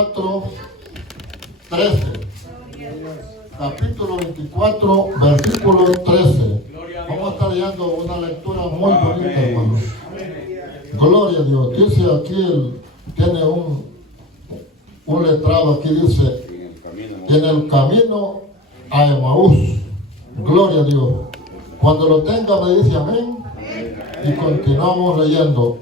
24, 13. Capítulo 24, versículo 13. Vamos a estar leyendo una lectura muy bonita, hermanos. Gloria a Dios. Dice aquí, tiene un letrado aquí, dice, en el camino a Emaús. Gloria a Dios. Cuando lo tenga me dice amén. Y continuamos leyendo.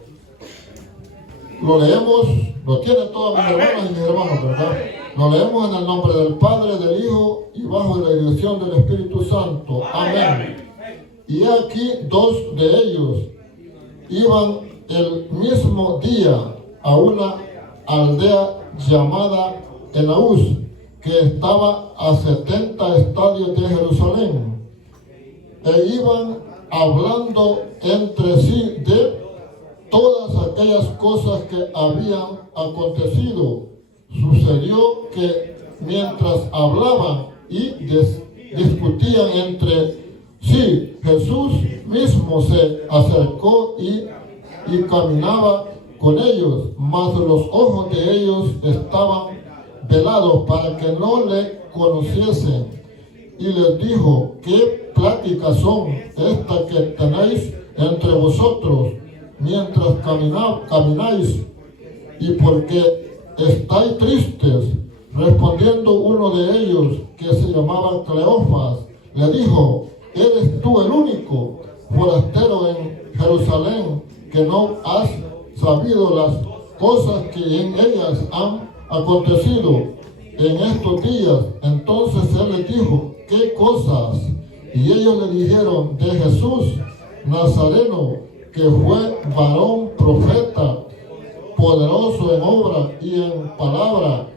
Lo leemos, lo tienen todas mis hermanas y mis hermanos, ¿verdad? Lo leemos en el nombre del Padre, del Hijo y bajo la dirección del Espíritu Santo. Amén. Y aquí dos de ellos iban el mismo día a una aldea llamada Emaús, que estaba a 70 estadios de Jerusalén, e iban hablando entre sí de todas aquellas cosas que habían acontecido. Sucedió que mientras hablaban y discutían entre sí, Jesús mismo se acercó y caminaba con ellos, mas los ojos de ellos estaban velados para que no le conociesen. Y les dijo: ¿qué pláticas son estas que tenéis entre vosotros mientras camináis? ¿Y por qué estáis tristes? Respondiendo uno de ellos, que se llamaba Cleofas, le dijo: ¿eres tú el único forastero en Jerusalén que no has sabido las cosas que en ellas han acontecido en estos días? Entonces él les dijo: ¿qué cosas? Y ellos le dijeron: de Jesús Nazareno, que fue varón profeta, poderoso en obra y en palabra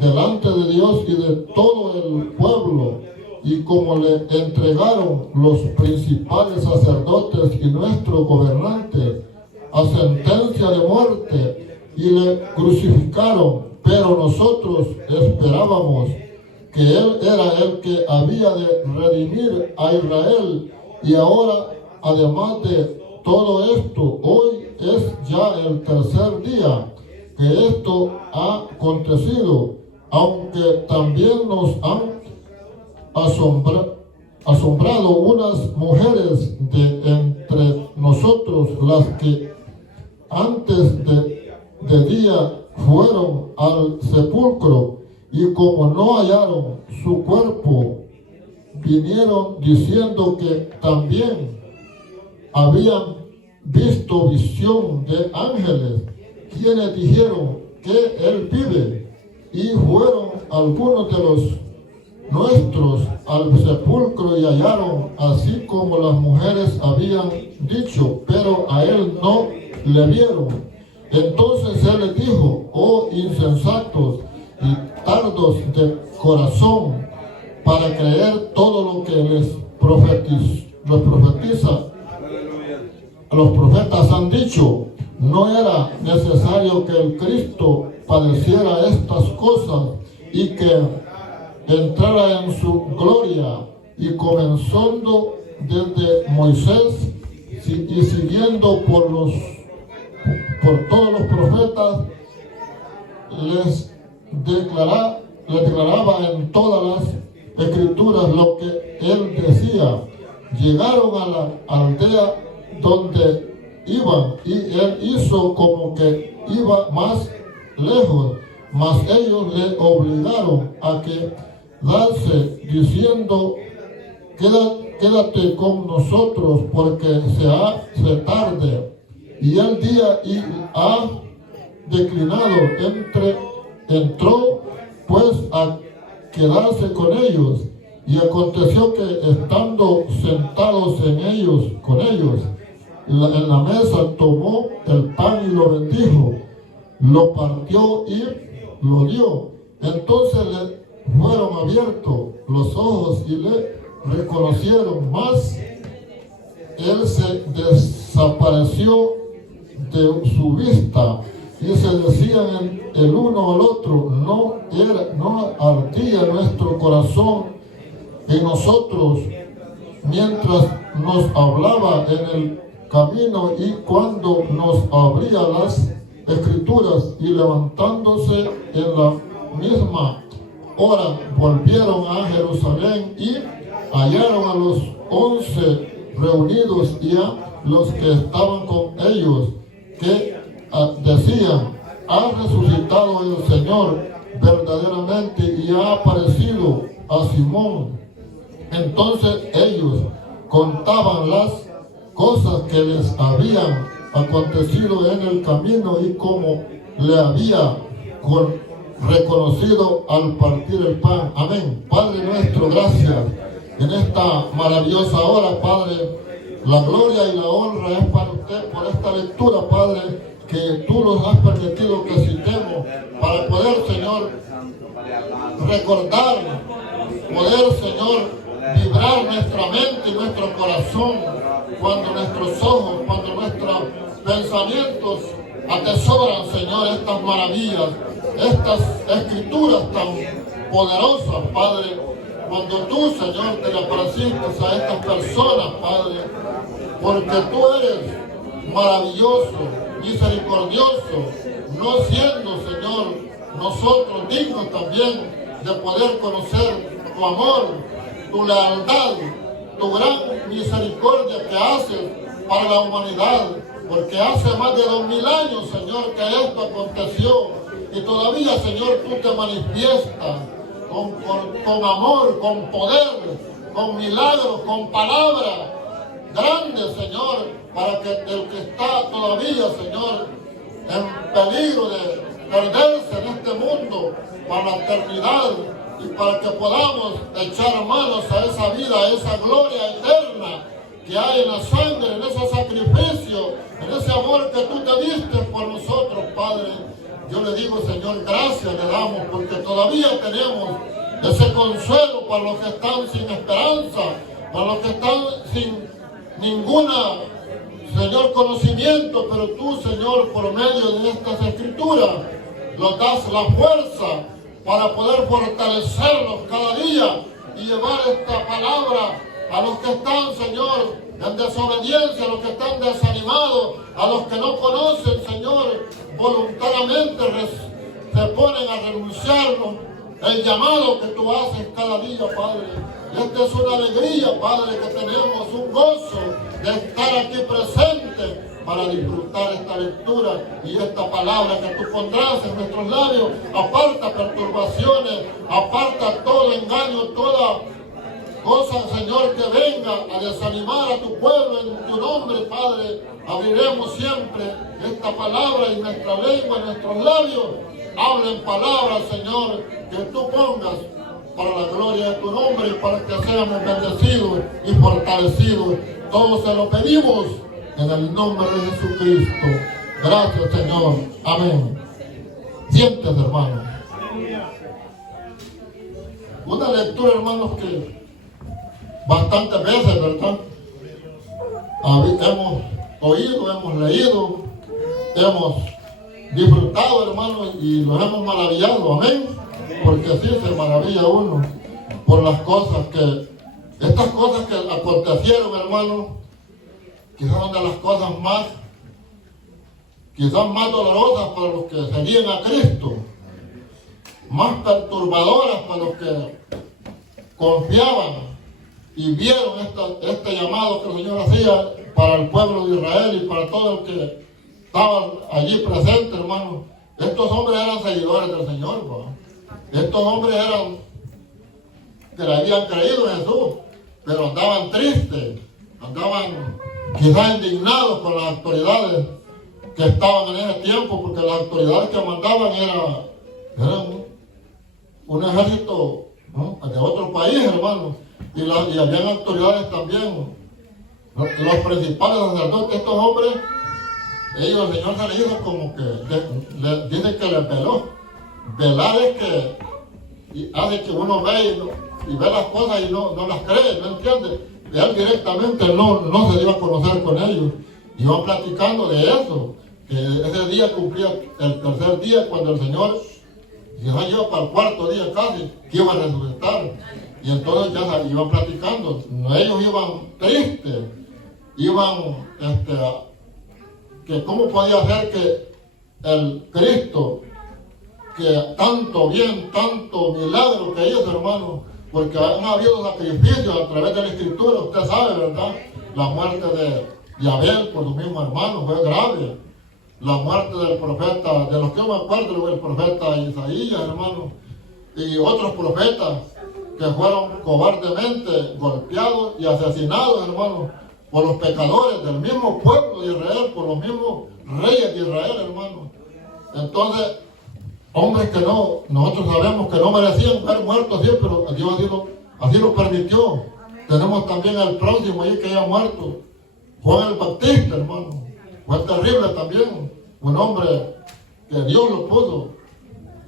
delante de Dios y de todo el pueblo. Y como le entregaron los principales sacerdotes y nuestros gobernantes a sentencia de muerte y le crucificaron, pero nosotros esperábamos que Él era el que había de redimir a Israel. Y ahora, además de todo esto, hoy es ya el tercer día que esto ha acontecido, aunque también nos han asombrado unas mujeres de entre nosotros, las que antes de día fueron al sepulcro, y como no hallaron su cuerpo, vinieron diciendo que también habían visto visión de ángeles, quienes dijeron que él vive. Y fueron algunos de los nuestros al sepulcro y hallaron así como las mujeres habían dicho, pero a él no le vieron. Entonces él les dijo: oh insensatos y tardos de corazón, para creer todo lo que los profetas han dicho. ¿No era necesario que el Cristo padeciera estas cosas y que entrara en su gloria? Y comenzando desde Moisés y siguiendo por todos los profetas, les declaraba en todas las escrituras lo que él decía. Llegaron a la aldea donde iban, y él hizo como que iba más lejos, mas ellos le obligaron a quedarse, diciendo: quédate con nosotros, porque se hace tarde y el día ha declinado. Entró pues a quedarse con ellos, y aconteció que estando sentados con ellos en la mesa, tomó el pan y lo bendijo, lo partió y lo dio. Entonces le fueron abiertos los ojos y le reconocieron, mas él se desapareció de su vista. Y se decían el uno al otro: no ardía nuestro corazón en nosotros mientras nos hablaba en el camino y cuando nos abría las escrituras, y levantándose en la misma hora volvieron a Jerusalén y hallaron a los 11 reunidos y a los que estaban con ellos, que decían: ha resucitado el Señor verdaderamente y ha aparecido a Simón. Entonces ellos contaban las cosas que les habían acontecido en el camino y cómo le había reconocido al partir el pan. Amén. Padre nuestro, gracias en esta maravillosa hora, Padre. La gloria y la honra es para usted por esta lectura, Padre, que tú nos has permitido que citemos para poder, Señor, recordar, poder, Señor, vibrar nuestra mente y nuestro corazón cuando nuestros ojos, cuando nuestros pensamientos atesoran, Señor, estas maravillas, estas escrituras tan poderosas, Padre. Cuando tú, Señor, te le apareciste a estas personas, Padre, porque tú eres maravilloso, misericordioso, no siendo, Señor, nosotros dignos también de poder conocer tu amor, tu lealtad, tu gran misericordia que haces para la humanidad, porque hace más de 2000 años, Señor, que esto aconteció, y todavía, Señor, tú te manifiestas con amor, con poder, con milagros, con palabras grandes, Señor, para que el que está todavía, Señor, en peligro de perderse en este mundo para la eternidad, y para que podamos echar manos a esa vida, a esa gloria eterna que hay en la sangre, en ese sacrificio, en ese amor que tú te diste por nosotros, Padre. Yo le digo, Señor, gracias le damos, porque todavía tenemos ese consuelo para los que están sin esperanza, para los que están sin ninguna, Señor, conocimiento, pero tú, Señor, por medio de estas escrituras, nos das la fuerza para poder fortalecerlos cada día y llevar esta palabra a los que están, Señor, en desobediencia, a los que están desanimados, a los que no conocen, Señor, voluntariamente se ponen a renunciar el llamado que tú haces cada día, Padre. Y esta es una alegría, Padre, que tenemos un gozo de estar aquí presente para disfrutar esta lectura y esta palabra que tú pondrás en nuestros labios. Aparta perturbaciones, aparta todo engaño, toda cosa, Señor, que venga a desanimar a tu pueblo en tu nombre, Padre. Abriremos siempre esta palabra en nuestra lengua, en nuestros labios. Hablen palabras, Señor, que tú pongas para la gloria de tu nombre y para que seamos bendecidos y fortalecidos. Todos se lo pedimos en el nombre de Jesucristo. Gracias, Señor. Amén. Siéntese, hermano. Una lectura, hermanos, que bastantes veces, ¿verdad? Hemos oído, hemos leído, hemos disfrutado, hermanos, y nos hemos maravillado. Amén. Porque así se maravilla uno por las cosas estas cosas que acontecieron, hermanos, quizás son de las cosas más dolorosas para los que seguían a Cristo, más perturbadoras para los que confiaban y vieron este llamado que el Señor hacía para el pueblo de Israel y para todo el que estaba allí presente, hermanos. Estos hombres eran seguidores del Señor, ¿no? Estos hombres eran que le habían creído en Jesús, pero andaban tristes, andaban quizás indignados con las autoridades que estaban en ese tiempo, porque las autoridades que mandaban eran un ejército, ¿no?, de otro país, hermano, y habían autoridades también, los principales sacerdotes. Estos hombres, ellos, el Señor se les hizo como que, dice que les veló. Velar es que hace que uno ve y ve las cosas y no las cree, no entiende. Él directamente no se iba a conocer con ellos. Iban platicando de eso, que ese día cumplía el tercer día cuando el Señor ya iba para el cuarto día casi, que iba a resucitar. Y entonces ya iban platicando. Ellos iban tristes, iban, que cómo podía ser el Cristo, que tanto bien, tanto milagro que hizo, hermano, porque han habido sacrificios a través de la Escritura, usted sabe, ¿verdad? La muerte de Abel por su mismo hermano fue grave. La muerte del profeta, de los que yo me acuerdo, el profeta Isaías, hermano, y otros profetas que fueron cobardemente golpeados y asesinados, hermano, por los pecadores del mismo pueblo de Israel, por los mismos reyes de Israel, hermano. Entonces, hombres que no, nosotros sabemos que no merecían haber muerto así, pero Dios así lo permitió. Tenemos también al próximo ahí que haya muerto, Juan el Bautista, hermano. Fue terrible también, un hombre que Dios lo puso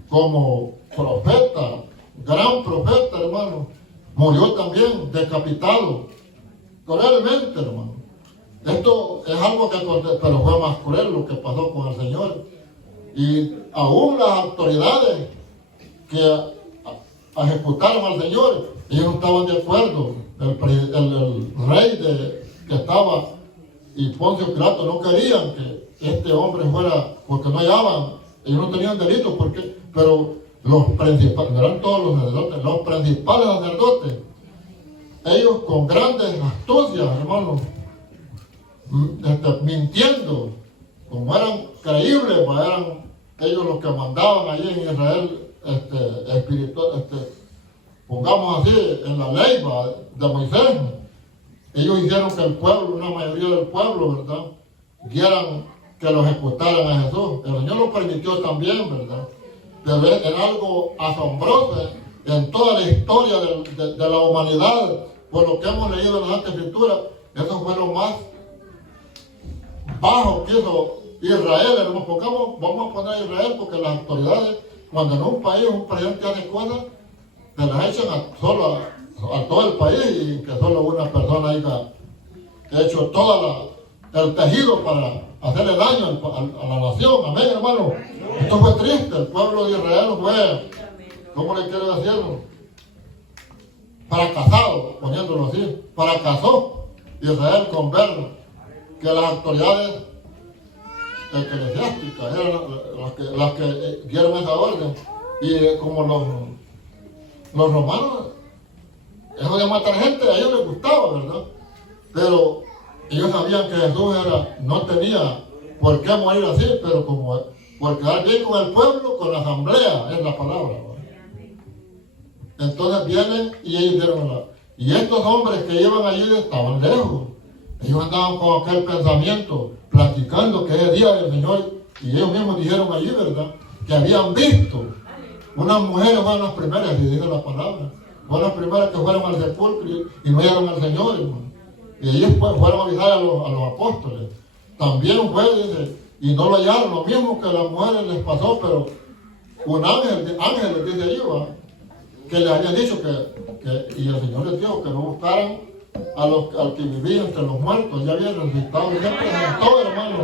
como profeta, gran profeta, hermano. Murió también decapitado, cruelmente, hermano. Esto es algo que, pero fue más cruel lo que pasó con el Señor. Y aún las autoridades que ejecutaron al Señor, ellos no estaban de acuerdo. El rey que estaba y Poncio Pilato no querían que este hombre fuera, porque no hallaban, ellos no tenían delito, pero los principales, eran todos los sacerdotes, los principales sacerdotes, ellos con grandes astucias, hermanos, mintiendo, como eran creíbles, eran ellos los que mandaban allí en Israel, espiritual, pongamos así, en la ley de Moisés. Ellos hicieron que el pueblo, una mayoría del pueblo, ¿verdad?, quieran que lo ejecutaran a Jesús. El Señor lo permitió también, ¿verdad? Pero era algo asombroso en toda la historia de la humanidad, por lo que hemos leído en las Santas Escrituras. Eso fue lo más bajo que hizo Israel. Vamos a poner a Israel, porque las autoridades, cuando en un país un presidente hace cosas, se las echan a todo el país, y que solo una persona haya hecho todo el tejido para hacerle daño a la nación. Amén, hermano. Esto fue triste. El pueblo de Israel fue, ¿cómo le quiero decirlo?, fracasado, poniéndolo así. Fracasó Israel con ver que las autoridades eclesiásticas eran las que dieron esa orden. Y como los romanos, eso de matar gente a ellos les gustaba, ¿verdad? Pero ellos sabían que Jesús no tenía por qué morir así, pero por quedar bien con el pueblo, con la asamblea, es la palabra, ¿verdad? Entonces vienen y ellos dieron y estos hombres que iban allí estaban lejos. Ellos andaban con aquel pensamiento, platicando que es el día del Señor, y ellos mismos dijeron allí, ¿verdad?, que habían visto unas mujeres, fueron las primeras, y dice la palabra, fueron las primeras que fueron al sepulcro y no hallaron al Señor, hermano. Y ellos fueron a avisar a los apóstoles. También fue, dice, y no lo hallaron, lo mismo que a las mujeres les pasó, pero un ángel les dice allí, que les había dicho y el Señor les dijo que no buscaran al que vivía entre los muertos. Ya había resucitado, ya presentó, hermano.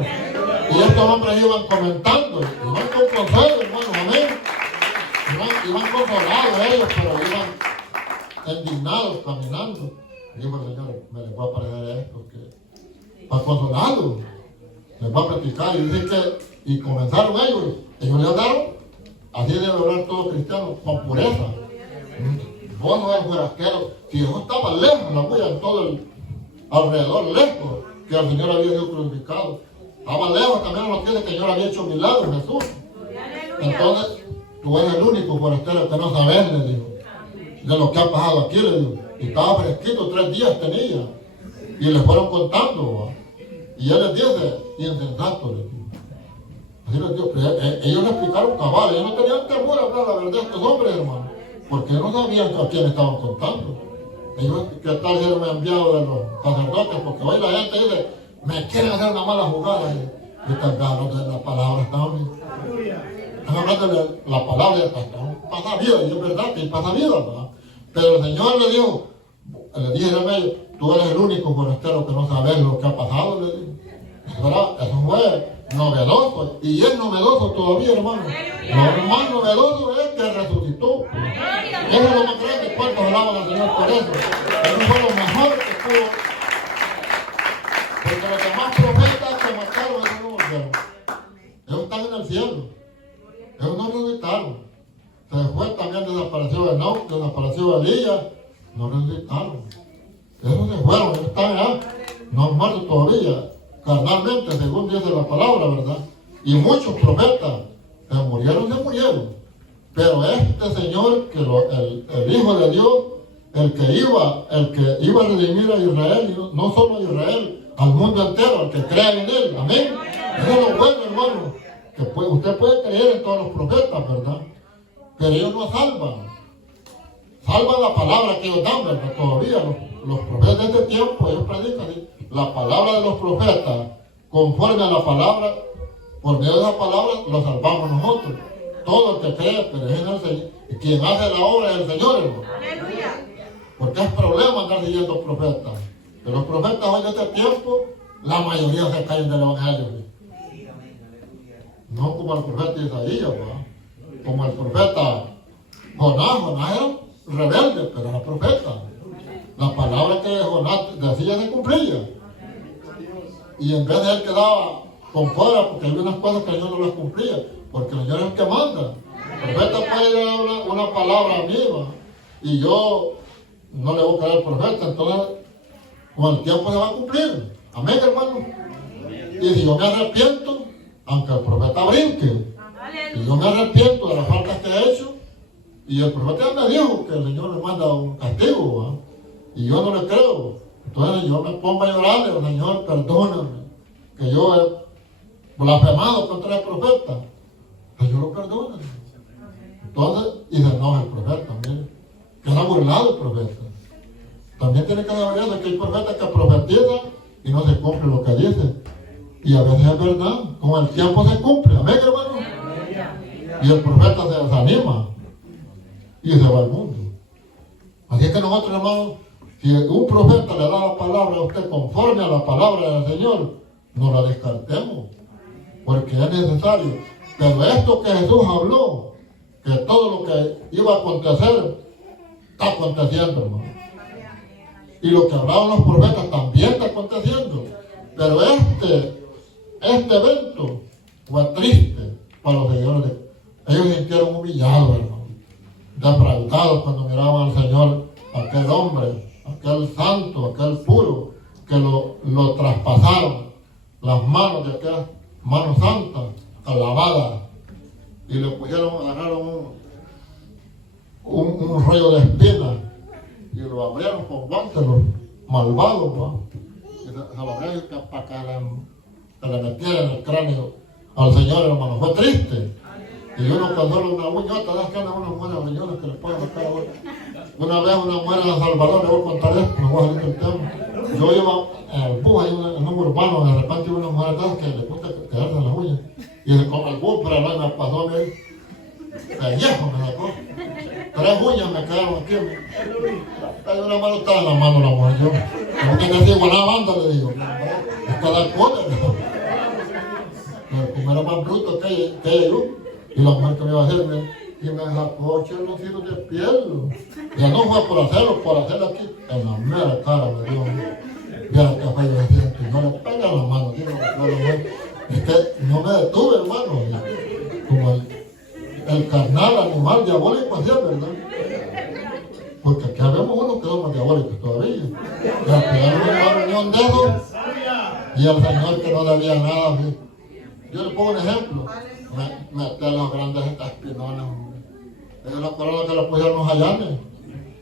Y estos hombres iban comentando, iban con consuelo, hermano, amén. Iban consolados ellos, pero iban indignados caminando. Dijo el Señor, me les va a parecer esto, que para consolarlos, les va a platicar. Y dice y comenzaron ellos le hablaron, así debe hablar todo cristiano, con pureza. Vos no eres forastero. Si Jesús estaba lejos, la huella en todo alrededor, lejos, que el Señor había sido crucificado. Estaba lejos también los que el Señor había hecho milagros, Jesús. Entonces, tú eres el único forastero que no sabes, le dijo, de lo que ha pasado aquí, le dijo. Y estaba fresquito, 3 días tenía. Y le fueron contando, y él les dice, insensato, le dijo. Así les dijo, ellos le explicaron cabal, ellos no tenían temor a hablar la verdad de estos hombres, hermano, porque no sabían a quién estaban contando. Ellos, ¿qué tal si eran enviados de los sacerdotes? Porque hoy la gente dice, me quieren hacer una mala jugada. Y están hablando de la palabra, están hablando de la palabra, pasa vida, y es verdad que pasa vida, ¿verdad? Pero el Señor le dijo, le dije a ellos, tú eres el único forastero que no sabes lo que ha pasado, le dijo. Eso fue novedoso, y es novedoso todavía, hermano. Lo más novedoso es que resucitó. Eso es lo más grande. ¿Cuántos alaban al Señor por eso? Eso fue lo mejor que pudo. Porque los demás profetas que mataron, ellos no volvieron. Ellos están en el cielo. cielo. Ellos no resucitaron. Se fue también, desapareció Enoc, desapareció Elías, no resucitaron. Esos se fueron, ellos están allá, no han muerto todavía, carnalmente, según dice la palabra, ¿verdad? Y muchos profetas se murieron. Pero este Señor, que el Hijo de Dios, el que iba a redimir a Israel, y no solo a Israel, al mundo entero, al que crea en él, amén. Eso es lo bueno, hermano, que usted puede creer en todos los profetas, ¿verdad? Pero ellos no salvan la palabra que ellos dan, ¿verdad? Todavía los profetas de este tiempo, ellos predican, ¿sí? La palabra de los profetas, conforme a la palabra, por medio de la palabra, lo salvamos nosotros. Todo el que cree, pero es en el Señor. Y quien hace la obra es el Señor, hermano. Aleluya. Porque es problema andar siguiendo profetas. Que los profetas hoy de este tiempo, la mayoría se caen del evangelio. ¿Sí? No como el profeta Isaías, ¿verdad? Como el profeta Jonás era rebelde, pero era profeta. La palabra que Jonás decía se cumplía. Y en vez de él quedaba con fuera, porque había unas cosas que el Señor no las cumplía, porque el Señor es el que manda. El profeta puede dar una palabra a mí, ¿va? Y yo no le voy a creer al profeta, entonces con el tiempo se va a cumplir. Amén, hermano. Y si yo me arrepiento, aunque el profeta brinque, y yo me arrepiento de las faltas que he hecho, y el profeta me dijo que el Señor me manda un castigo, ¿va? Y yo no le creo, entonces yo me pongo a llorarle, Señor, perdóname, que yo he blasfemado contra el profeta. Señor lo perdona. Entonces, y se enoja el profeta también, que se ha burlado el profeta. También tiene que saber eso, que hay profetas que profetizan y no se cumple lo que dicen. Y a veces es verdad, con el tiempo se cumple. Amén, hermano. Y el profeta se desanima y se va al mundo. Así es que nosotros, hermanos, si un profeta le da la palabra a usted conforme a la palabra del Señor, no la descartemos, porque es necesario. Pero esto que Jesús habló, que todo lo que iba a acontecer, está aconteciendo, hermano. Y lo que hablaban los profetas también está aconteciendo. Pero este evento fue triste para los seguidores. Ellos se sintieron humillados, hermano, defraudados cuando miraban al Señor, aquel hombre, aquel santo, aquel puro, que lo traspasaron las manos de aquella mano santa, alabada, y le agarraron un rollo de espinas y lo abrieron con guantes, los malvados, ¿no? Y se lo abrieron para que le metieran en el cráneo al Señor, hermano. Fue triste. Y uno cuando una uñota, ¿sabes qué? Una mujer, señores, que le pueden sacar ahora. Una vez una mujer en El Salvador, le voy a contar esto, no voy a salir del tema. Yo iba en el bus, ahí en un urbano, de repente hubo una mujer atrás que le gusta quedarse en las uñas. Y se come el bus, pero no me pasó a mí. El viejo me sacó. 3 uñas me quedaron aquí. Hay una mano, estaba en la mano la mujer. Yo, como que casi igual la banda, le digo. Es que da cólera. Como era más bruto que ella yo. Y la mujer que me iba a hacer, y me sacó cheloncitos de piel. Ya no fue por hacerlo aquí, en la mera cara me dio. Viera que fue yo decía, no le pega la mano, digo, es que no me detuve, hermano. Como el carnal animal diabólico así, ¿verdad? Porque aquí habemos unos que somos diabólicos todavía. Ya pegaron una reunión de esos y el Señor que no debía nada. ¿Sí? Yo le pongo un ejemplo. Meter los grandes espinones. Ellos la corona que le pusieron los hayanes.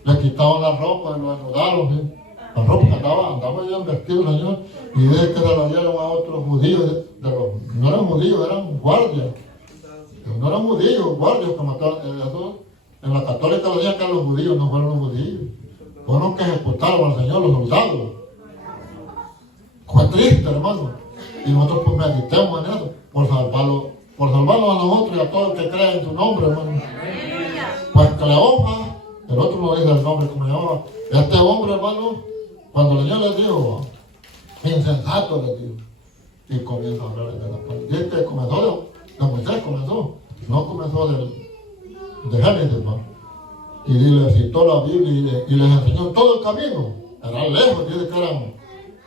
Le quitaban la ropa y lo desnudaron. ¿Sí? La ropa que andaba bien vestido, Señor. Y desde que se lo dieron a otros judíos. No eran judíos, eran guardias. No eran judíos, guardias que mataron. En la católica lo decían que eran los judíos, no fueron los judíos. Fueron los que ejecutaron al Señor, los soldados. Fue triste, hermano. Y nosotros pues meditemos en eso, por salvarlo a nosotros y a todo el que cree en su nombre, hermano. Pues Cleofa, el otro no dice el nombre como llamaba. Este hombre, hermano, cuando el Señor le dijo, insensato le dijo, y comienza a hablar de la política. Y que comenzó de Moisés, no comenzó de Génesis, hermano. Y le citó la Biblia y les enseñó todo el camino. Era lejos, dice que eran,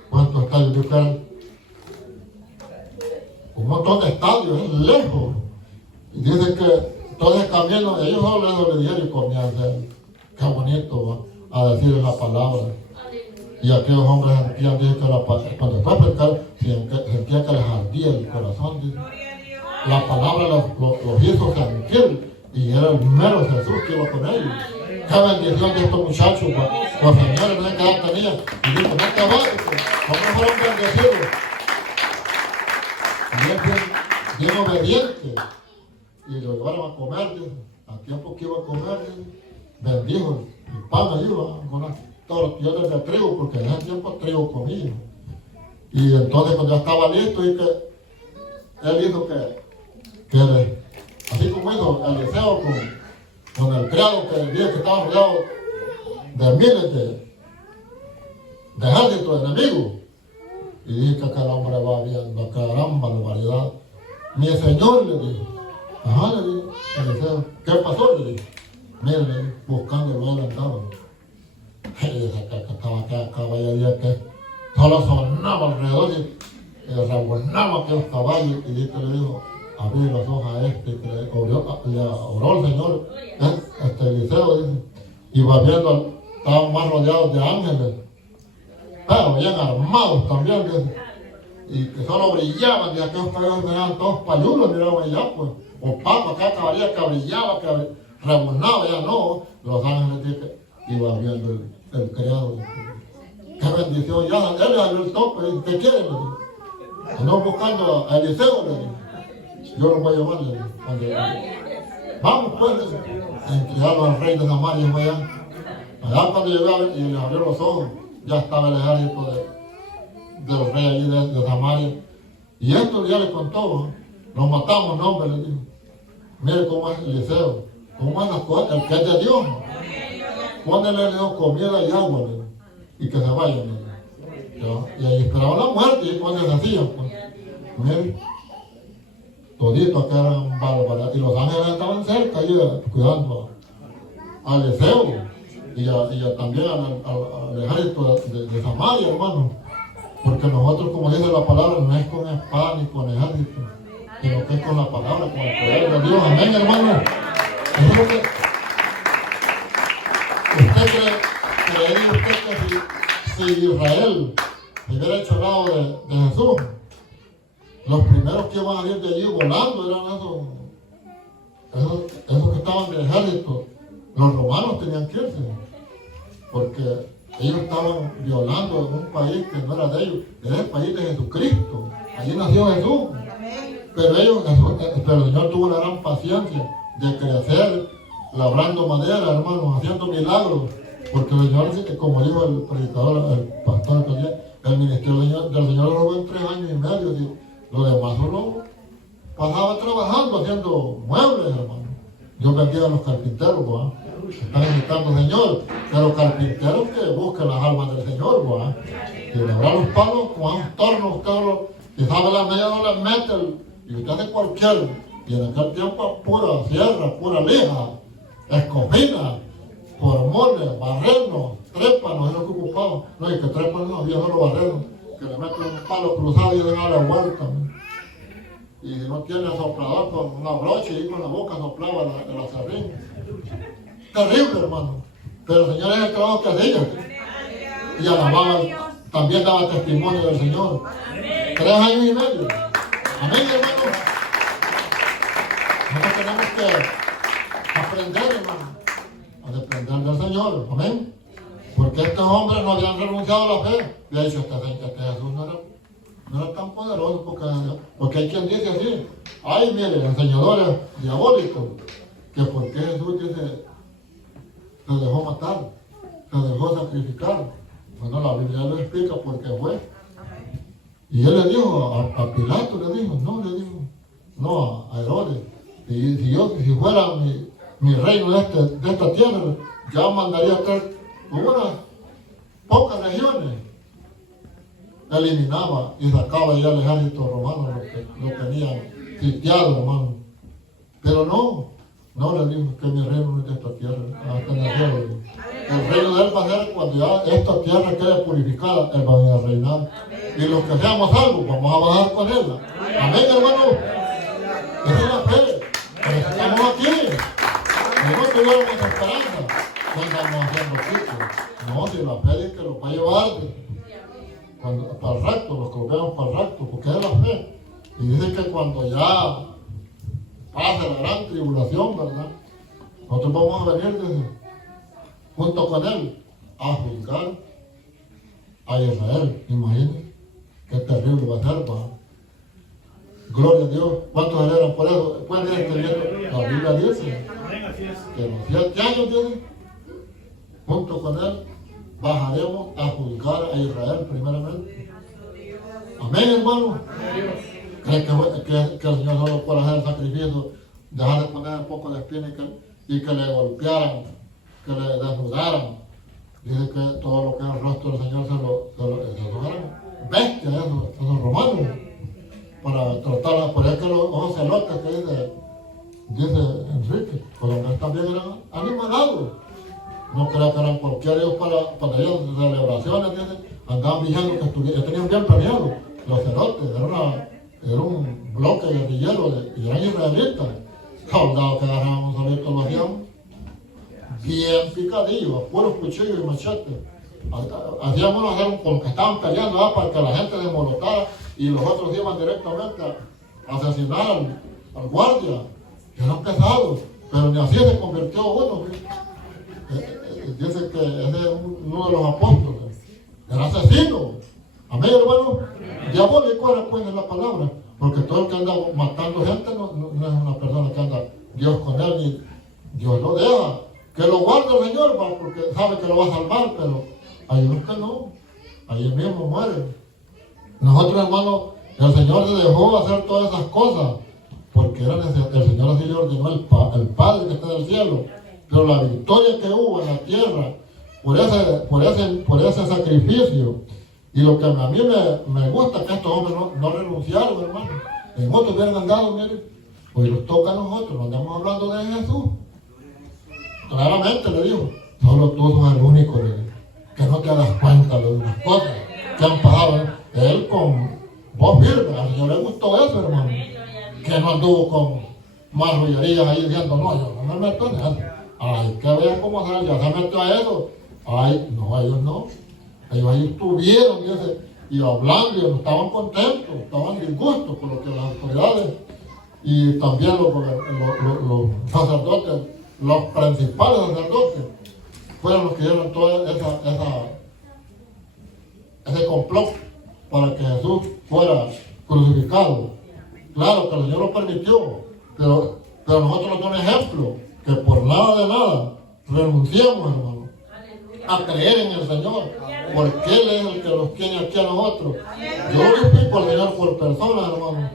¿cuántos estadios? Dice que eran un montón de estadios, es lejos. Y dice que todo ese camino, ellos solo les obedecieron y comían. Qué bonito, ¿va? A decir la palabra. Y aquellos hombres sentían, dice que cuando fue a predicar, sentía que les ardía el corazón. Dice. La palabra los hizo sentir, y era el mero Jesús que iba con ellos. Qué bendición de estos muchachos, los señores, no sé qué edad tenían. Y dijo, no te vayas, ¿cómo fueron bendecidos? Bien obedientes. Y lo llevaron a comer, dice. A tiempo que iba a comer, dice, bendijo el pan ahí, con las tortillas de trigo, porque en ese tiempo trigo comía. Y entonces cuando ya estaba listo, y que él hizo que así como hizo Eliseo con el criado que dice que estaba rodeado de miles de ejércitos enemigos. Y dice que aquel hombre va viendo, que gran barbaridad. Mi señor, le dijo. Ajá, le dijo Eliseo. ¿Qué pasó? Le dijo. Mire, le dijo, buscándolo él andaba. Y dice que estaba acá, caballería que solo sonaba alrededor y rebonaba aquellos caballos. Y dice que le dijo, abrí los ojos a que le oró el Señor, Eliseo, dice, y va viendo, estaban más rodeados de ángeles, pero bien armados también, dice, y que solo brillaban, y aquellos caballos eran todos payulos, miraban allá, pues, opaco, acá caballería que brillaba, que rebonaba, ya no, los ángeles, dice, y va viendo el criado, qué bendición, ya, él le abrió el tope, dice, ¿qué quiere? Le dice, no buscando a Eliseo, le dice. Yo lo voy a llevarle. Vamos pues, entregarlo al rey de Samaria fue allá. Allá cuando llegué y le abrió los ojos, ya estaba el ejército de los reyes allí de Samaria. Y esto ya le contó, nos matamos, no, hombre, le dijo. Mire cómo es Eliseo, cómo es las cosas, el que es de Dios. Pónele, le dio comida y agua, le dijo, y que se vayan. Y ahí esperaban la muerte y cuando se hacían, pues. Mire. Todito acá eran bárbaras. Y los ángeles estaban cerca ahí cuidando a Eliseo y también al ejército de Samaria, hermano. Porque nosotros, como dice la palabra, no es con espada ni con ejército, sino que es con la palabra, con el poder de Dios. Amén, hermano. Eso es lo que usted creería usted que si Israel se hubiera hecho al lado de Jesús, los primeros que iban a ir de allí volando eran esos que estaban del ejército. Los romanos tenían que irse, porque ellos estaban violando en un país que no era de ellos, era el país de Jesucristo. Allí nació Jesús. Pero el Señor tuvo la gran paciencia de crecer, labrando madera, hermanos, haciendo milagros. Porque el Señor, como dijo el predicador, el pastor, el ministerio del Señor lo robó en 3 años y medio. Lo demás solo pasaba trabajando, haciendo muebles, hermano. Dios bendiga a los carpinteros, ¿va? Están invitando al Señor. Pero carpinteros que busquen las almas del Señor, ¿va? Y labrar los palos con un torno, usted y sabe la medida, no le mete, y usted hace cualquier. Y en aquel tiempo pura sierra, pura lija, escopina, formones, barrenos, trépanos, es lo que ocupaban. No, y que trépanos no, había solo barrenos, que le meten un palo cruzado y le dan la vuelta. Y si no tiene soplador con una brocha y con la boca soplaba el acerrín. Terrible, hermano. Pero el Señor es el trabajo que hacía. Y alababa, también daba testimonio del Señor. 3 años y medio. Amén, hermano. Nosotros tenemos que aprender, hermano, a depender del Señor. Amén. Porque estos hombres no habían renunciado a la fe. Y ha dicho, este Jesús no era tan poderoso, porque hay quien dice así. Ay, mire, enseñadores diabólicos, que porque Jesús dice, se dejó matar, se dejó sacrificar. Bueno, la Biblia lo explica porque fue. Y él le dijo a Pilato, le dijo, no a Herodes. Y si fuera mi reino de esta tierra, ya mandaría a traer unas pocas regiones. Eliminaba y sacaba ya el ejército romano, lo tenían sitiado, hermano. Pero no le dijo que mi reino no es de esta tierra, hasta en el cielo. El reino de él va a ser cuando ya esta tierra quede purificada, él va a venir a reinar. Y los que seamos salvos, vamos a bajar con él. Amén, hermano. Esa es la fe. tenemos esa esperanza, no andamos haciendo chicos. No, si la fe dice que los va a llevar para el rapto, los que lo vean para el rapto, porque es la fe. Y dice que cuando ya pase la gran tribulación, ¿verdad? Nosotros vamos a venir junto con él a juzgar a Israel. Imagínense qué terrible va a ser, ¿verdad? Gloria a Dios. ¿Cuántos alegran por eso? Pueden ir entendiendo. La Biblia dice que en los 7 años, dice, junto con él, bajaremos a juzgar a Israel primeramente. Amén, hermano. ¿Creen que el Señor solo puede hacer el sacrificio, dejar de poner un poco de espina y que le golpearan, que le desnudaran? Dice que todo lo que es el rostro del Señor se lo eran bestias, esos romanos, para tratar, por eso que los ojos celotes que dice Enrique, porque también eran animalados. No creo que eran cualquier ellos para ellos celebraciones, andaban viendo que tenían bien planeado. Los celotes, era un bloque guerrillero y eran israelitas. Soldados que agarraban un solito lo hacían bien picadillos, puros cuchillos y machetes. Hacían unos como que estaban peleando para que la gente desmolotara y los otros iban directamente a asesinar al guardia. Eran pesados, pero ni así se convirtió uno. Dice que ese es uno de los apóstoles. Era asesino. Amén, hermano. Diabólico era, pues, en la palabra. Porque todo el que anda matando gente no es una persona que anda Dios con él, ni Dios lo deja. Que lo guarde el Señor, porque sabe que lo va a salvar, pero hay unos que no. Ahí mismo mueren. Nosotros, hermanos, el Señor se dejó hacer todas esas cosas, porque el Señor así le ordenó el Padre que está en el cielo. Pero la victoria que hubo en la tierra por ese sacrificio, y lo que a mí me gusta es que estos hombres no renunciaron, hermano. En otros hubieran andado, miren, hoy nos toca a nosotros, no andamos hablando de Jesús. Claramente le dijo, solo tú sos el único que no te das cuenta de las cosas que han pasado. Él con voz firme, al Señor le gustó eso, hermano. Que no anduvo con marrullerías ahí diciendo, no, yo no me meto en eso. Ay, que vean cómo sale, ya se metió a eso. Ay, no, ellos no. Ellos ahí estuvieron, y hablando, y estaban contentos, estaban disgustos por lo que las autoridades y también los sacerdotes, los principales sacerdotes, fueron los que dieron todo ese complot para que Jesús fuera crucificado. Claro que el Señor lo permitió, pero nosotros nos da un ejemplo, que por nada de nada renunciemos, hermano, a creer en el Señor, porque Él es el que los tiene aquí a nosotros. Yo glorifico al Señor por personas, hermano,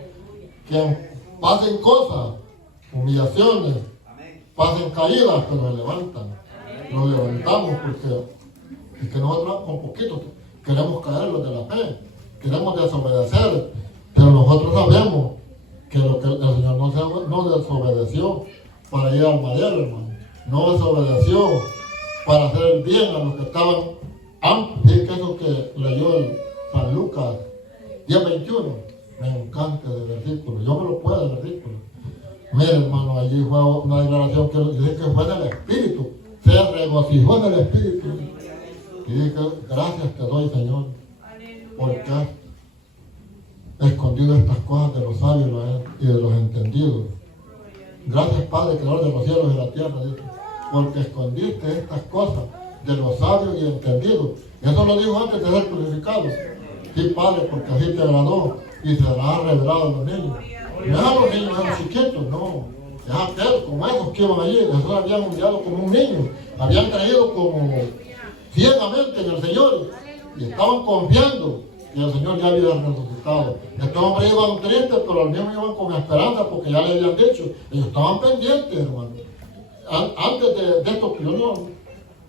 que pasen cosas, humillaciones, pasen caídas, pero nos levantan. Nos levantamos porque es que nosotros con poquito queremos caer los de la fe, queremos desobedecer, pero nosotros sabemos que lo que el Señor no desobedeció para ir al madero, hermano. No desobedeció para hacer el bien a los que estaban antes. Sí, que eso que leyó el San Lucas 10:21. Me encanta el versículo. Yo me lo puedo el versículo. Mira, hermano, allí fue una declaración que dice que fue del Espíritu. Se regocijó en el Espíritu. Y dije, gracias te doy, Señor, porque has escondido estas cosas de los sabios y de los entendidos. Gracias, Padre, creador de los cielos y de la tierra, dice, porque escondiste estas cosas de los sabios y entendidos. Eso lo dijo antes de ser crucificado. Sí, Padre, porque así te agradó y se las ha revelado a los niños. No es a los niños, a los chiquitos, no. Es a aquel, como esos que iban allí. Esos habían humillado como un niño. Habían creído como ciegamente en el Señor y estaban confiando que el Señor ya había resucitado. Estos hombres iban tristes, pero al mismo iban con esperanza porque ya le habían dicho. Ellos estaban pendientes, hermano. Antes de esto, yo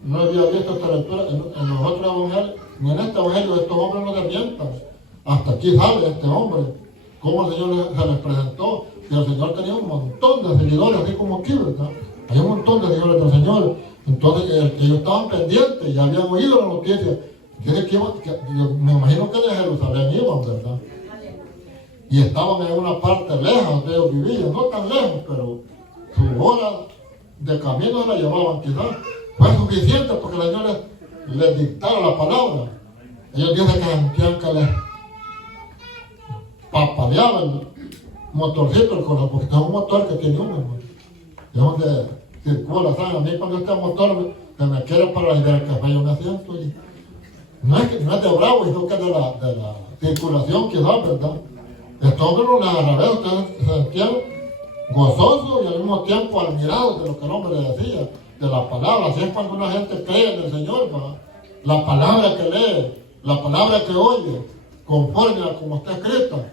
no había visto esta lectura en los otros evangelios, ni en este evangelio. Estos hombres no se mientan. Hasta aquí sale este hombre, cómo el Señor se les presentó. Y el Señor tenía un montón de seguidores, así como aquí, ¿verdad? Hay un montón de seguidores del Señor. Entonces ellos estaban pendientes, ya habían oído la noticia. Me imagino que de Jerusalén iban, ¿verdad? Y estaban en una parte lejos donde ellos vivían, no tan lejos, pero su hora de camino se la llevaban quizás. Fue suficiente porque el Señor les dictara la palabra. Ellos dicen que sentían que les papaleaba el motorcito el corazón, porque es un motor que tiene uno, hermano. Es donde circula la sangre. A mí cuando este motor se me quiere paralizar el café, yo me siento y no es de bravo, sino que es de la circulación que da, ¿verdad? Estos hombres no les agarré, ustedes se sentían gozosos y al mismo tiempo admirados de lo que el hombre le decía, de la palabra. Así es cuando una gente cree en el Señor, ¿verdad? La palabra que lee, la palabra que oye, conforme a como está escrita,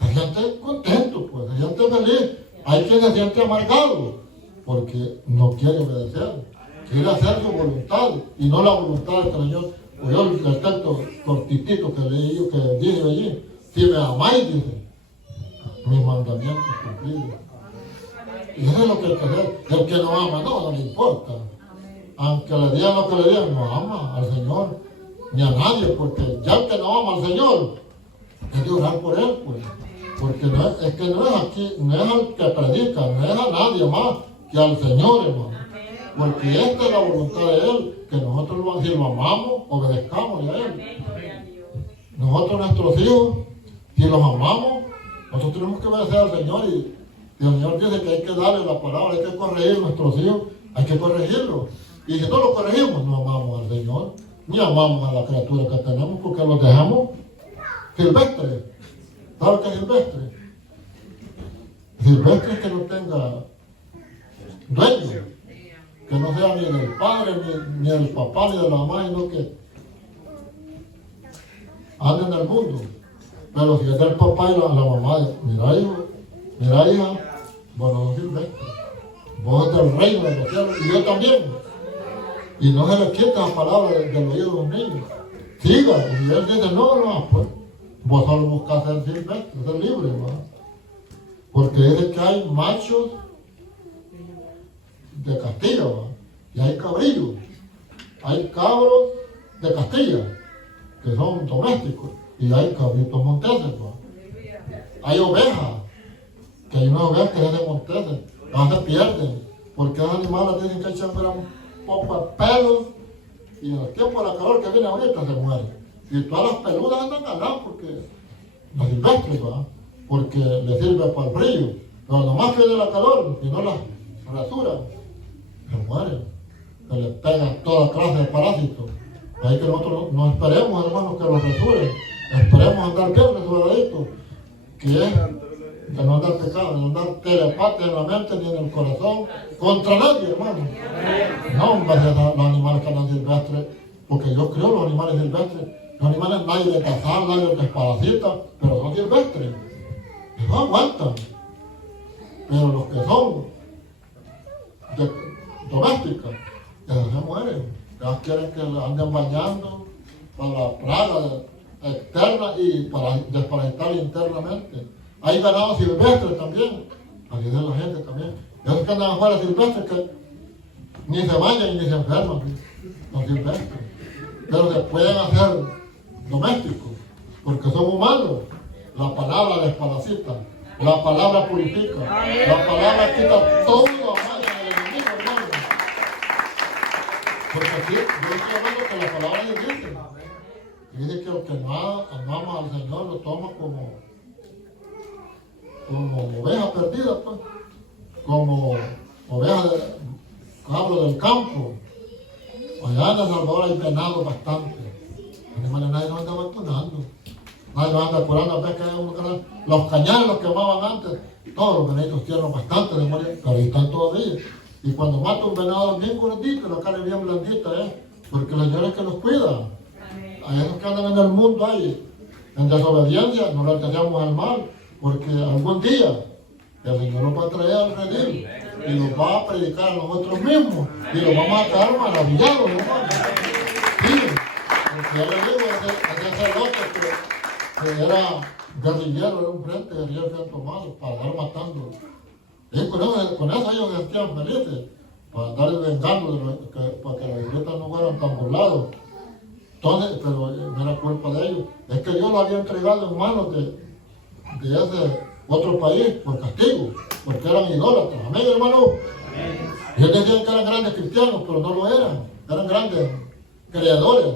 se siente contento, pues, se siente feliz. Hay quien se siente amargado, porque no quiere obedecer, quiere hacer su voluntad y no la voluntad del Señor. Pues yo el texto cortitito que leí yo, que dice allí, si me amáis, dice, mis mandamientos cumplidos. Y eso es lo que hay que hacer. El que no ama, no le importa. Aunque le digan lo que le digan, no ama al Señor, ni a nadie, porque ya el que no ama al Señor, es de orar por él, pues. Porque no es aquí, no es al que predica, no es a nadie más que al Señor, hermano. Porque esta es la voluntad de Él, que nosotros, si lo amamos, obedezcamos a Él. Nosotros, nuestros hijos, si los amamos, nosotros tenemos que obedecer al Señor. Y el Señor dice que hay que darle la palabra, hay que corregir a nuestros hijos, hay que corregirlos. Y si no los corregimos, no amamos al Señor, ni amamos a la criatura que tenemos, porque los dejamos silvestres. ¿Sabe qué es silvestre? Silvestre es que no tenga dueño, que no sea ni del padre, ni del papá, ni de la mamá, sino que ande en el mundo. Pero si es del papá y la mamá, mira hijo, mira hija, bueno, no silvestre. Vos es del reino de los cielos, y yo también. Y no se le quita la palabra del oído de los niños. Siga, y él dice, no, pues. Vos solo buscas ser silvestre, ser libre, ¿no? Porque dice que hay machos de Castilla, ¿no? Y hay cabrillos, hay cabros de Castilla, que son domésticos, y hay cabritos monteses, ¿no? Hay ovejas, que hay unas ovejas que se hacen monteses, las se pierden, porque los animales dicen que echan un poco de pelos, y en el tiempo de la calor que viene ahorita se mueren. Y todas las peludas andan ganadas porque las silvestres, ¿verdad? Porque le sirve para el frío. Pero nomás que de la calor, si no las rasuran, se mueren. Se les pegan toda clase de parásitos. Ahí que nosotros no esperemos, hermanos, que los rasuren. Esperemos andar bien resuraditos. Que es de no andar pecado, de no andar telepate en la mente ni en el corazón contra nadie, hermano. No, en base a los animales que andan silvestres, porque yo creo los animales silvestres. Los animales nadie les cazar, nadie les desparasita, pero son silvestres. Y no aguantan. Pero los que son domésticas, esos se mueren. Ya quieren que les anden bañando para la plaga externa y para desparasitar internamente. Hay ganado silvestres también. Así de la gente también. Esos que andan afuera silvestres que ni se bañan ni se enferman. Son silvestres. Pero se pueden hacer domésticos, porque son humanos. La palabra desparasita, la palabra purifica, la palabra quita todo mal en el enemigo, hermano. Porque aquí yo estoy hablando que la palabra dice que el que no amamos al Señor lo toma como oveja perdida, pues, como oveja de cabro del campo. Allá en El Salvador hay venado bastante. Nadie nos anda vacunando, nadie nos anda curando. Ves que los cañales los quemaban antes, todos los venaditos tienen bastante de morir, pero ahí están todavía. Y cuando mata un venado bien gordito, la carne bien blandita, porque el Señor es que los cuida. A esos que andan en el mundo ahí, en desobediencia, no les deseamos el mal, porque algún día el Señor nos va a traer al redil y nos va a predicar a nosotros mismos y los vamos a quedar maravillados, hermano. Sí. Yo le digo a ese sacerdote que era guerrillero, era un frente guerrillero que han tomado para andar matando. Y con eso ellos se sentían felices, para andar vengando, para que las iglesias no fueran tan burlados. Entonces, pero no era culpa de ellos. Es que Dios lo había entregado en manos de ese otro país por castigo, porque eran idólatras. Amén, hermano. Ellos decían que eran grandes cristianos, pero no lo eran. Eran grandes creadores,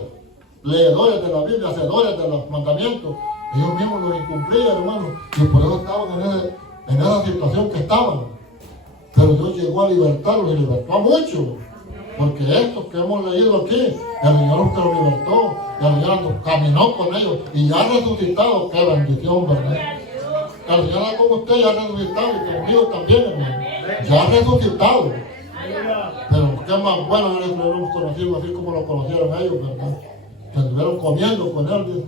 leedores de la Biblia, hacedores de los mandamientos. Ellos mismos los incumplían, hermano, y por eso estaban en esa situación que estaban. Pero Dios llegó a libertarlos y libertó a muchos. Porque estos que hemos leído aquí, el Señor los libertó, el Señor caminó con ellos y ya ha resucitado. ¡Qué bendición, verdad! El Señor está con usted, ya ha resucitado y conmigo también, hermano. Ya ha resucitado. Pero qué más bueno es lo hemos conocido así como lo conocieron ellos, ¿verdad? Que estuvieron comiendo con él, dice.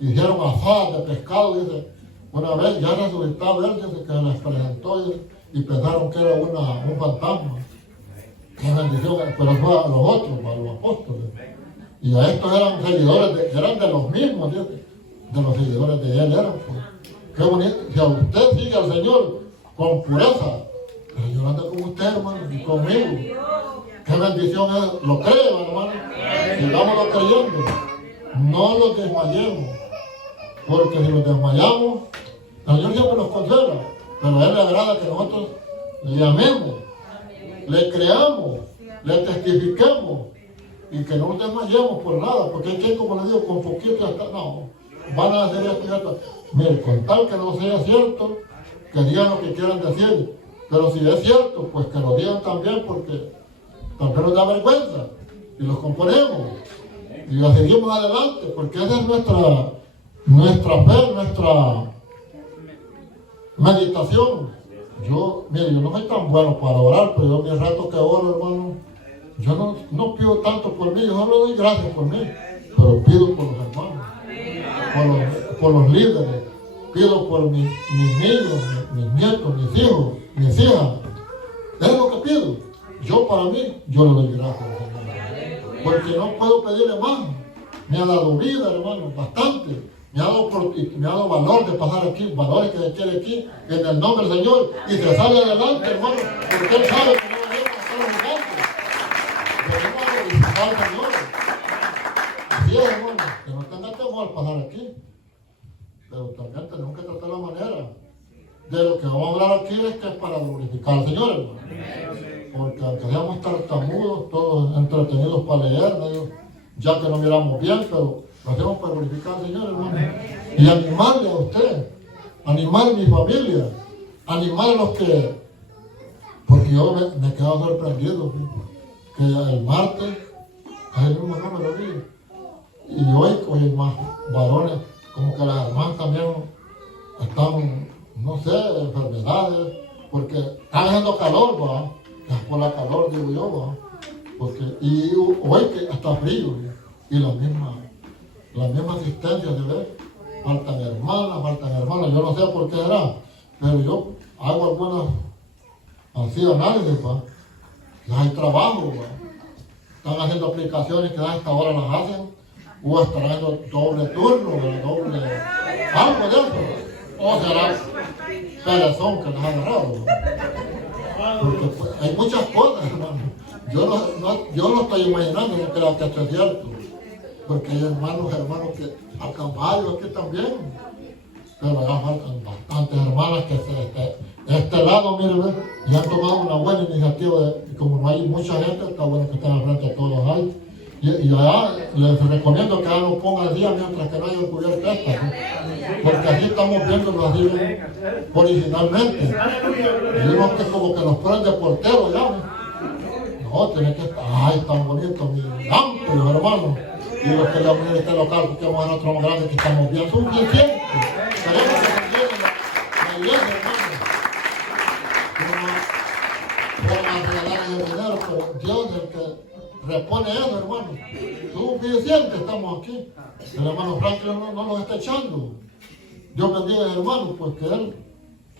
Hicieron asadas de pescado, dice. Una vez ya resucitado él, dice, que les presentó, dice, y pensaron que era un fantasma. Qué bendición, pero fue a los otros, a los apóstoles. Y a estos eran seguidores, eran de los mismos, dice, de los seguidores de él eran, pues. Qué bonito. Si a usted sigue al Señor con pureza, el Señor anda con usted, hermano, y conmigo. Qué bendición es, lo creo, hermano. Sigámoslo creyendo. No los desmayemos. Porque si los desmayamos, el Señor siempre nos consuela. Pero a Él le agrada que nosotros le amemos, le creamos, le testifiquemos. Y que no nos desmayemos por nada. Porque es que, como les digo, con poquito ya está. No, van a hacer esto y esto. Mire, con tal que no sea cierto, que digan lo que quieran decir. Pero si es cierto, pues que lo digan también, porque también nos da vergüenza. Y los componemos. Y la seguimos adelante, porque esa es nuestra fe, nuestra meditación. Mire, yo no soy tan bueno para orar, pero yo mi rato que oro, hermano, yo no pido tanto por mí, yo solo doy gracias por mí, pero pido por los hermanos, por los líderes, pido por mis niños, mis nietos, mis hijos, mis hijas. Es lo que pido. Yo para mí, yo le doy gracias al Señor. Porque no puedo pedirle más. Me ha dado vida, hermano, bastante. Me ha dado valor de pasar aquí, valores que se quiere aquí, en el nombre del Señor. Y se sale adelante, hermano, porque Él sabe que no venimos a estar adelante. Venimos a glorificar al Señor. Así es, hermano, que no tenga temor al pasar aquí. Pero también tenemos que tratar la manera. De lo que vamos a hablar aquí es que es para glorificar al Señor, hermano. Porque aunque seamos tartamudos, todos entretenidos para leer, ¿no? Ya que no miramos bien, pero lo hacemos para glorificar al Señor, hermano. Y animarle a usted, animar a mi familia, animar a los que... Porque yo me he quedado sorprendido, ¿sí? Que el martes, ahí mismo no me lo vi. Y hoy hay más varones, como que las hermanas también están, no sé, enfermedades, porque está haciendo calor, ¿va? Es por la calor, digo yo, ¿va? Porque, y hoy que está frío, ¿sí? Y la misma asistencia se ve. Faltan hermanas, yo no sé por qué será, pero yo hago algunas así análisis, ¿va? Ya hay trabajo, ¿va? Están haciendo aplicaciones que a esta hora las hacen, o están haciendo doble turno, doble algo de eso, o será perezón que les ha agarrado, ¿va? Porque pues, hay muchas cosas, hermano. Yo no estoy imaginando, no creo que esto es cierto. Porque hay hermanos que al caballo aquí también. Pero ya faltan bastantes hermanas que este lado, mire, ¿ves? Ya han tomado una buena iniciativa. Y como no hay mucha gente, está bueno que estén al frente de todos hay. Y allá les recomiendo que ya no pongan el día mientras que no hayan cubierto esta, ¿no? Porque aquí estamos viendo así originalmente. Y vemos que como que nos ponen de portero ya, ¿no? No, tiene que estar, ay, tan bonito, mi amplio, hermano. Y los que le vamos a este local, porque vamos a nosotros más grandes que estamos bien suficientes. Queremos que se llene la iglesia, hermano. No vamos a regalar el dinero, pero Dios es el que repone eso, hermano. Suficiente estamos aquí. El hermano Franklin no nos está echando. Dios bendiga al hermano, pues que él,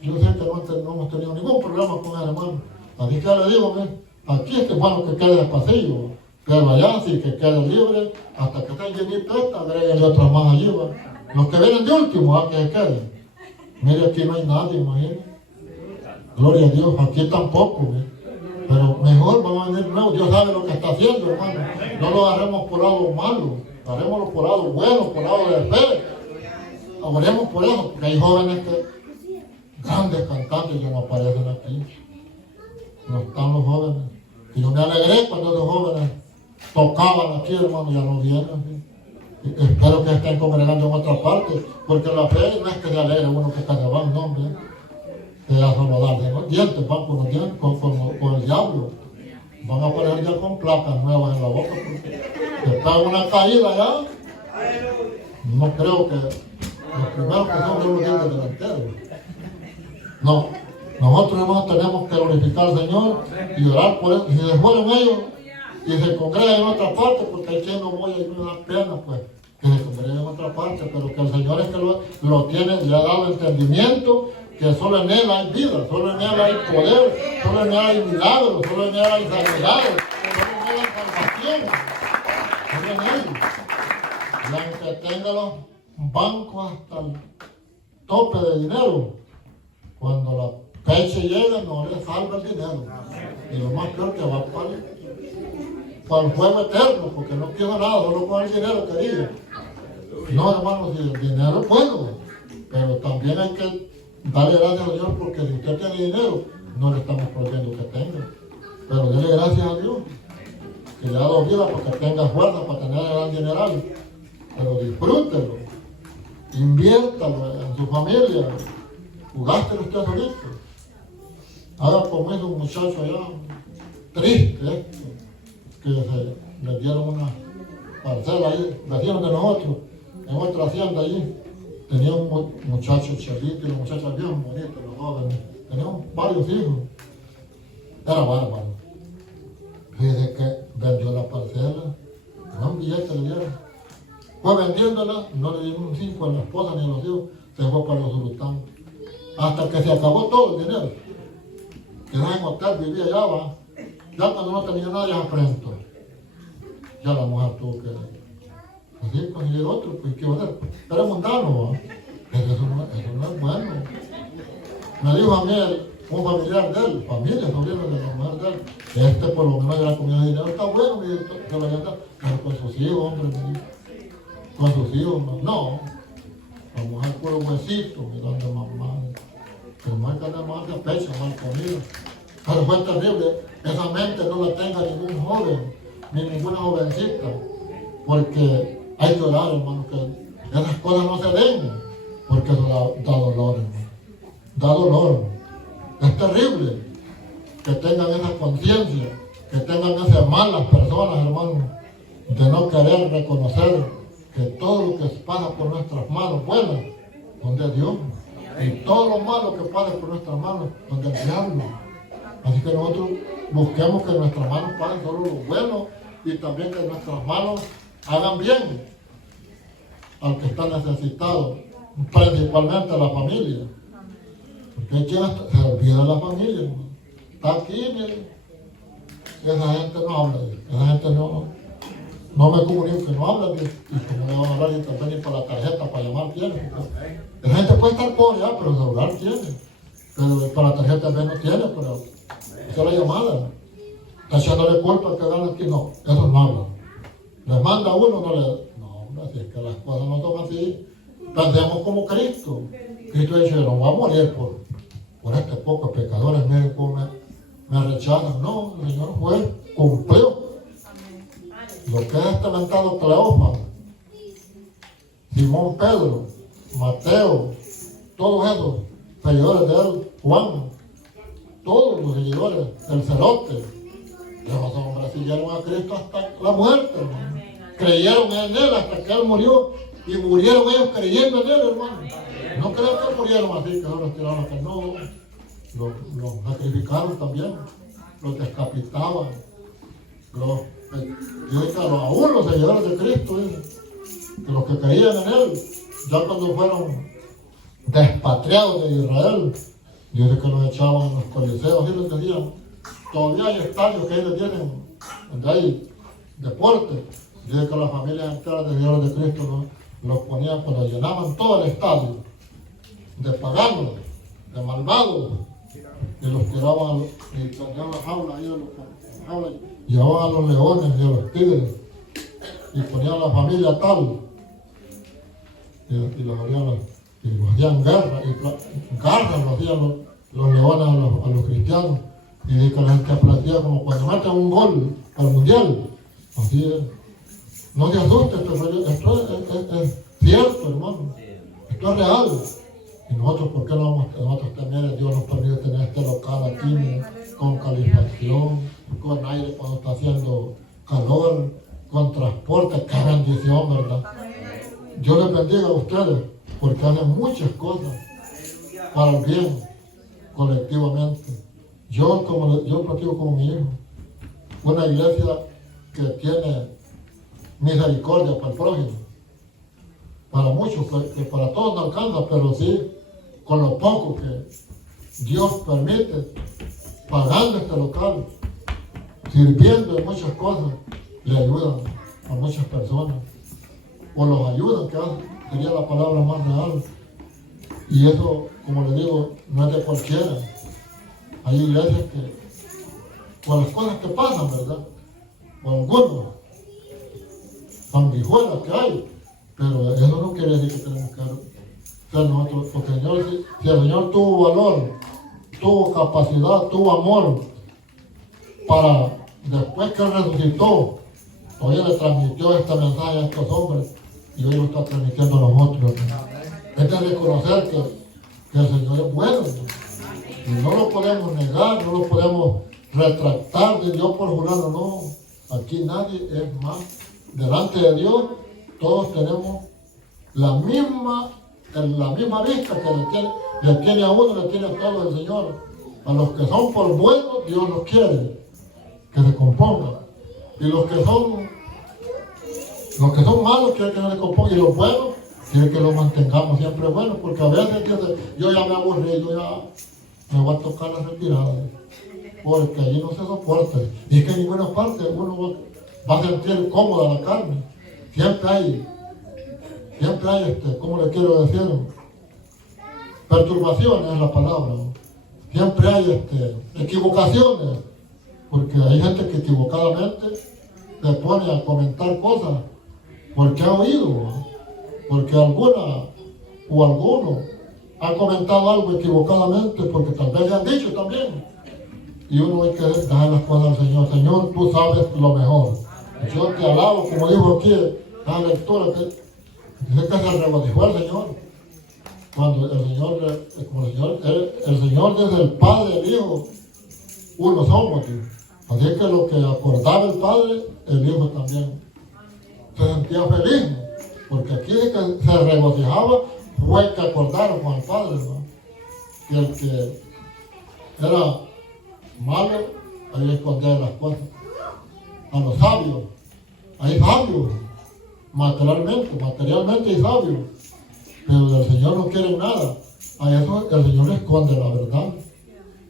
yo sé que no hemos tenido ningún problema con el hermano. Así que le digo que aquí es que bueno que quede el pasillo, pero allá sí que quede libre, hasta que estén llenitos esta, agréguenle otras más allí, ¿va? Los que vienen de último, que se queden. Mire, aquí no hay nadie, imagínate. Gloria a Dios, aquí tampoco, ¿ve? Pero mejor vamos a venir nuevos, Dios sabe lo que está haciendo, hermano. No lo haremos por algo malo, haremoslo por algo bueno, por algo de fe. Oremos por eso, porque hay jóvenes que, grandes cantantes que no aparecen aquí. No están los jóvenes. Y yo me alegré cuando los jóvenes tocaban aquí, hermano, ya no vienen. Espero que estén congregando en otra parte, porque la fe no es que se alegre uno que cada van, no, hombre. Que ya solo darle los dientes, van con los dientes, con el diablo. Van a poner ya con placas nuevas en la boca, porque está una caída ya. No creo que los primeros que son los dientes delanteros. No, nosotros hermanos tenemos que glorificar al Señor y orar por él. Y si se fueron ellos y se congregan en otra parte, porque hay quien no voy a ir, me da pena, pues, que se congreguen en otra parte, pero que el Señor es que lo tiene, le ha dado entendimiento, que solo en Él hay vida, solo en Él hay poder, solo en Él hay milagros, solo en Él hay sanidades, solo en Él hay salvación, solo en Él. Y aunque tenga los bancos hasta el tope de dinero, cuando la fecha llega no le salva el dinero. Y lo más peor que va para el fuego eterno, porque no quiero nada, solo con el dinero quería. No, hermanos, si el dinero es bueno, pero también hay que darle gracias a Dios, porque si usted tiene dinero, no le estamos prohibiendo que tenga. Pero dele gracias a Dios, que le ha dado vida para que tenga fuerza para tener el gran dineral. Pero disfrútelo, inviértalo en su familia, jugástelo usted solito. Haga como hizo un muchacho allá, triste, que le dieron una parcela ahí, vecinos de nosotros, en otra hacienda allí. Tenía un muchacho chelito y los muchachos bien bonitos, los jóvenes. Tenían varios hijos. Era bárbaro. Fíjese que vendió la parcela, un billete le dieron. Fue vendiéndola, no le dieron un 5 a la esposa ni a los hijos, se fue para los Zulután. Hasta que se acabó todo el dinero. Quedaba en hotel, vivía allá, va. Ya cuando no tenía nada, ya afrentó. Ya la mujer tuvo que así conseguir otro, pues qué va a hacer. Era mundano, ¿va? Eso no es bueno. Me dijo a mí un familiar de él, familia, sobrino de la mujer de él, por lo menos ya la comida de dinero está bueno, me dijo, que lo venda, pero con sus hijos, hombre, me dijo. Con sus hijos, no. La mujer puro huesito, mirando a mamá. Pero no hay que tener más de pecho, mal comida. Pero fue terrible. Esa mente no la tenga ningún joven, ni ninguna jovencita. Porque hay que orar, hermano, que esas cosas no se den. Porque eso da dolor, hermano. Da dolor. Es terrible que tengan esa conciencia, que tengan esas malas personas, hermano, de no querer reconocer que todo lo que pasa por nuestras manos buenas, donde es Dios. Y todo lo malo que pasa por nuestras manos, donde el diablo. Así que nosotros busquemos que nuestras manos paguen solo lo bueno y también que nuestras manos hagan bien al que está necesitado, principalmente a la familia. Porque hay quien se olvida de la familia, hermano. Está aquí, mire. Esa gente no habla, esa gente no me comunica, no habla, y como le van a hablar y también ni para la tarjeta para llamar tiene. La gente puede estar pobre ya, pero el celular tiene. Pero para la tarjeta también no tiene, pero esa es la llamada. Está echándole culpa que hagan aquí, no, eso no habla. Les manda uno, no le. No, hombre, así es que las cosas no son así. Pensemos como Cristo. Cristo dice, no voy a morir por este pocos pecadores, miren cómo me rechazan. No, el Señor fue, cumplió. Lo que es este mentado Cleófas, Simón Pedro, Mateo, todos esos seguidores de él, Juan, todos los seguidores, el celote, esos hombres siguieron a Cristo hasta la muerte, hermano. Creyeron en él hasta que él murió y murieron ellos creyendo en él, hermano. No creo que murieron así, que los tiraron acá, no, los sacrificaron también, los decapitaban, aún los seguidores de Cristo, que los que creían en él, ya cuando fueron despatriados de Israel, dice que los echaban en los coliseos, y les decían, todavía hay estadios que ellos tienen, donde hay deporte, dice que las familias enteras de seguidores de Cristo los ponían, cuando llenaban todo el estadio, de paganos, de malvados, y los tiraban y tenían las jaulas ahí, llevaban a los leones y a los tigres, y ponían a la familia tal, y los hacían guerra, y garras los hacían los leones a los cristianos, Y dice que la gente aplaudía como cuando meten un gol al mundial. Así es. No te asustes, esto es cierto, hermano. Esto es real. Y nosotros, ¿por qué no vamos? Nosotros también, Dios nos permite tener este local aquí, con calefacción, con aire cuando está haciendo calor, con transporte. ¡Qué bendición, verdad! Dios les bendiga a ustedes, porque hacen muchas cosas para el bien, colectivamente. Yo platico con mi hijo, una iglesia que tiene misericordia para el prójimo. Para muchos, que para todos no alcanza, pero sí, con lo poco que Dios permite, pagando este local, sirviendo en muchas cosas, le ayudan a muchas personas, o los ayudan, que sería la palabra más real. Y eso, como les digo, no es de cualquiera. Hay iglesias que, por las cosas que pasan, ¿verdad? O algunos, sanguijuelas que hay, pero eso no quiere decir que tenemos que ser nosotros, porque el Señor, si el Señor tuvo valor, tuvo capacidad, tuvo amor, para después que resucitó, todavía le transmitió este mensaje a estos hombres, y hoy lo está transmitiendo a nosotros. Es de reconocer que el Señor es bueno, y no lo podemos negar, no lo podemos retractar de Dios por jurarlo, no. Aquí nadie es más. Delante de Dios, todos tenemos la misma vista que le tiene a uno, le tiene a todos el Señor. A los que son por buenos, Dios los quiere que se compongan. Y los que son malos, quiere que no se compongan. Y los buenos, quiere que los mantengamos siempre buenos, porque a veces yo ya me aburrí, yo ya me voy a tocar la retirada, porque allí no se soporta. Y es que en ninguna parte uno va a sentir cómoda la carne. Siempre hay, ¿cómo le quiero decir? Perturbaciones es la palabra. Siempre hay equivocaciones, porque hay gente que equivocadamente se pone a comentar cosas porque ha oído, porque alguna o alguno ha comentado algo equivocadamente, porque tal vez le han dicho también. Y uno hay que dejar las cosas al Señor. Señor, tú sabes lo mejor. Yo te alabo, como dijo aquí la lectura, que dice que se regocijó el Señor. Cuando el Señor desde el Padre y el Hijo, uno somos. Tío. Así es que lo que acordaba el Padre, el Hijo también se sentía feliz, porque aquí dice que se regocijaba, fue que acordaron con el Padre, ¿no? Que el que era malo, ahí escondía las cosas. A los sabios, hay sabios, materialmente hay sabios, pero del Señor no quieren nada. A eso el Señor le esconde la verdad,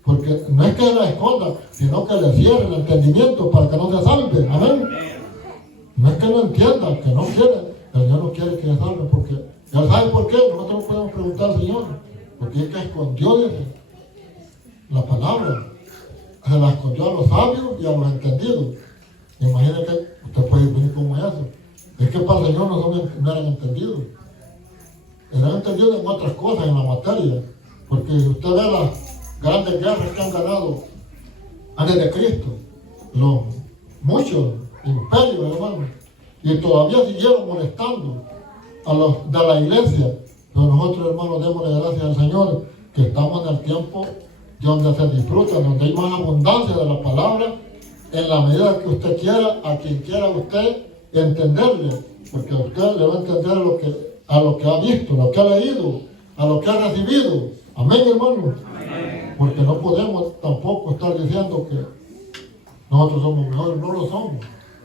porque no es que la esconda, sino que le cierre el entendimiento para que no se salve. Amén. No es que no entienda, que no quiere, el Señor no quiere que se salve, porque Él sabe por qué. Nosotros no podemos preguntar al Señor, porque es que escondió la palabra, se la escondió a los sabios y a los entendidos. Imagínate que usted puede venir como eso. Es que para el Señor no eran entendidos. Eran entendidos en otras cosas, en la materia. Porque si usted ve las grandes guerras que han ganado antes de Cristo, muchos imperios, hermanos, y todavía siguieron molestando a los de la iglesia. Pero nosotros, hermanos, démosle gracias al Señor que estamos en el tiempo donde se disfruta, donde hay más abundancia de la palabra, en la medida que usted quiera, a quien quiera usted entenderle, porque a usted le va a entender a lo que ha visto, lo que ha leído, a lo que ha recibido. Amén, hermano. Amén. Porque no podemos tampoco estar diciendo que nosotros somos mejores, no lo somos.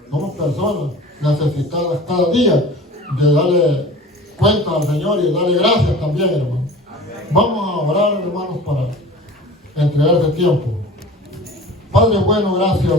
Somos personas necesitadas cada día de darle cuenta al Señor y darle gracias también, hermano. Vamos a orar, hermanos, para entregar este tiempo. Padre bueno, gracias.